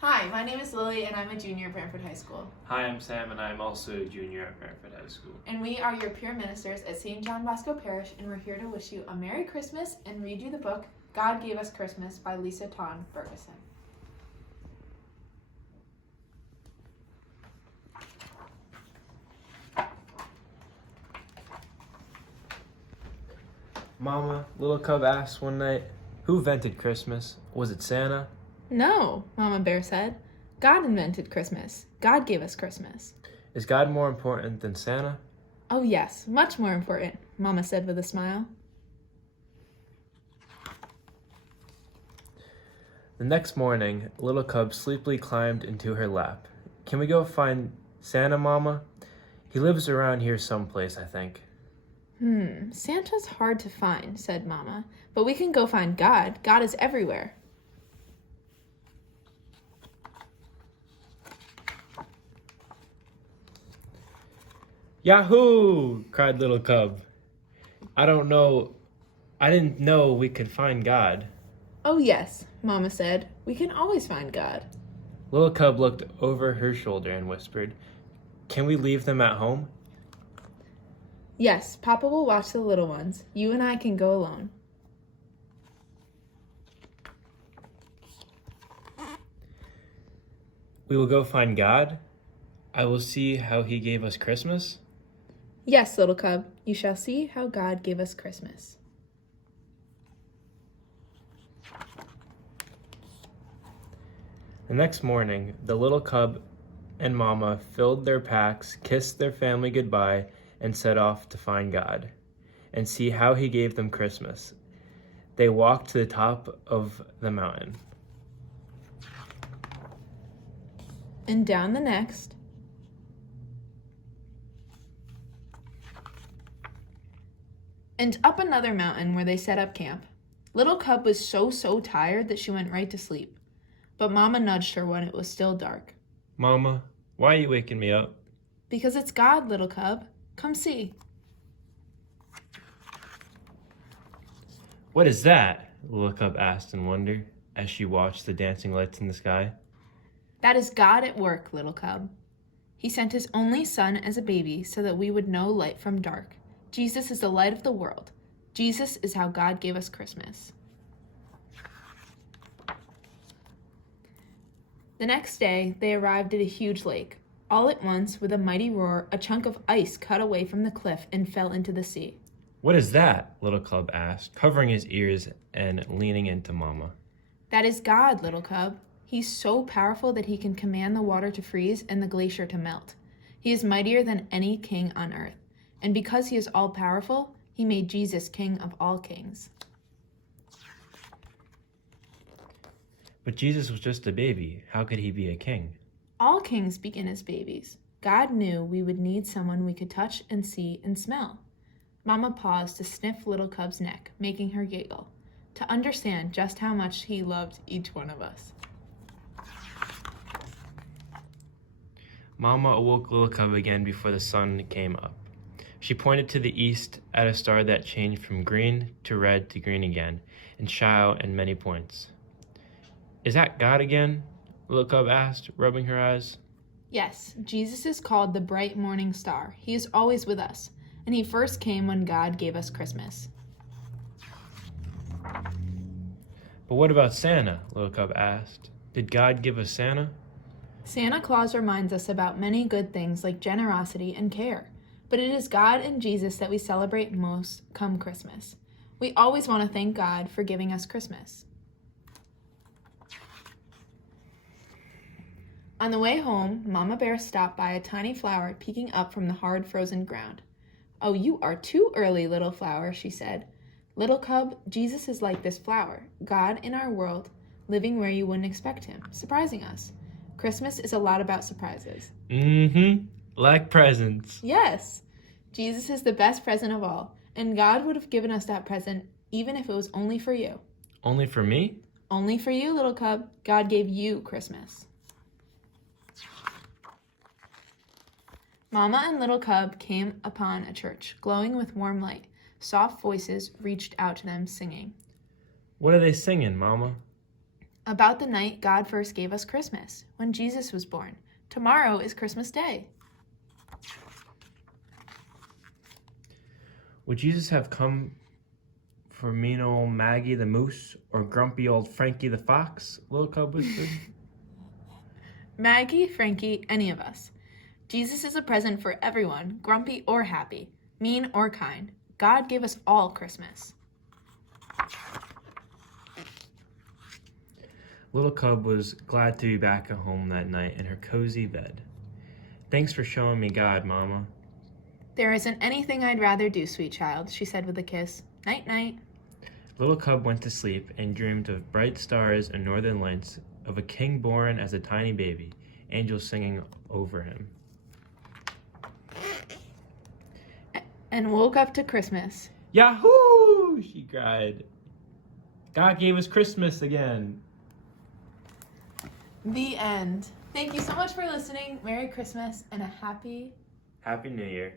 Hi, my name is Lily and I'm a junior at Branford High School. Hi, I'm Sam and I'm also a junior at Branford High School. And we are your peer ministers at St. John Bosco Parish, and we're here to wish you a Merry Christmas and read you the book God Gave Us Christmas by Lisa Tawn Ferguson. Mama, little cub asked one night, "Who invented Christmas? Was it Santa?" No, Mama Bear said. God invented Christmas. God gave us Christmas. Is God more important than Santa? Oh yes, much more important, Mama said with a smile. The next morning, little cub sleepily climbed into her lap. "Can we go find Santa, Mama? He lives around here someplace, I think." Santa's hard to find, said Mama, but we can go find God. God is everywhere. "Yahoo!" cried little cub. I didn't know we could find God." Oh yes, Mama said, we can always find God. Little cub looked over her shoulder and whispered, "Can we leave them at home?" Yes, Papa will watch the little ones. You and I can go alone. "We will go find God. I will see how he gave us Christmas." Yes, little cub, you shall see how God gave us Christmas. The next morning, the little cub and Mama filled their packs, kissed their family goodbye, and set off to find God and see how he gave them Christmas. They walked to the top of the mountain. And down the next. And up another mountain where they set up camp. Little cub was so tired that she went right to sleep. But Mama nudged her when it was still dark. "Mama, why are you waking me up?" Because it's God, little cub. Come see. "What is that?" little cub asked in wonder as she watched the dancing lights in the sky. That is God at work, little cub. He sent his only son as a baby so that we would know light from dark. Jesus is the light of the world. Jesus is how God gave us Christmas. The next day, they arrived at a huge lake. All at once, with a mighty roar, a chunk of ice cut away from the cliff and fell into the sea. "What is that?" little cub asked, covering his ears and leaning into Mama. That is God, little cub. He's so powerful that he can command the water to freeze and the glacier to melt. He is mightier than any king on earth. And because he is all-powerful, he made Jesus king of all kings. "But Jesus was just a baby. How could he be a king?" All kings begin as babies. God knew we would need someone we could touch and see and smell. Mama paused to sniff little cub's neck, making her giggle, to understand just how much he loved each one of us. Mama awoke little cub again before the sun came up. She pointed to the east at a star that changed from green to red to green again and shot out in many points. "Is that God again?" little cub asked, rubbing her eyes. Yes, Jesus is called the bright morning star. He is always with us, and he first came when God gave us Christmas. "But what about Santa?" little cub asked. "Did God give us Santa?" Santa Claus reminds us about many good things like generosity and care, but it is God and Jesus that we celebrate most come Christmas. We always want to thank God for giving us Christmas. On the way home, Mama Bear stopped by a tiny flower peeking up from the hard frozen ground. "Oh, you are too early, little flower," she said. "Little cub, Jesus is like this flower, God in our world, living where you wouldn't expect him, surprising us. Christmas is a lot about surprises." Like presents. Yes, Jesus is the best present of all, and God would have given us that present even if it was only for you. Only for me? Only for you, little cub. God gave you Christmas. Mama and little cub came upon a church, glowing with warm light. Soft voices reached out to them, singing. "What are they singing, Mama?" About the night God first gave us Christmas, when Jesus was born. Tomorrow is Christmas Day. Would Jesus have come for mean old Maggie the moose or grumpy old Frankie the fox? Little Cub whispered. Maggie, Frankie, any of us. Jesus is a present for everyone, grumpy or happy, mean or kind. God gave us all Christmas. Little Cub was glad to be back at home that night in her cozy bed. Thanks for showing me God, Mama. There isn't anything I'd rather do, sweet child, she said with a kiss. Night-night. Little Cub went to sleep and dreamed of bright stars and northern lights, of a king born as a tiny baby, angels singing over him. And woke up to Christmas. Yahoo! She cried. God gave us Christmas again. The end. Thank you so much for listening. Merry Christmas and a happy Happy New Year.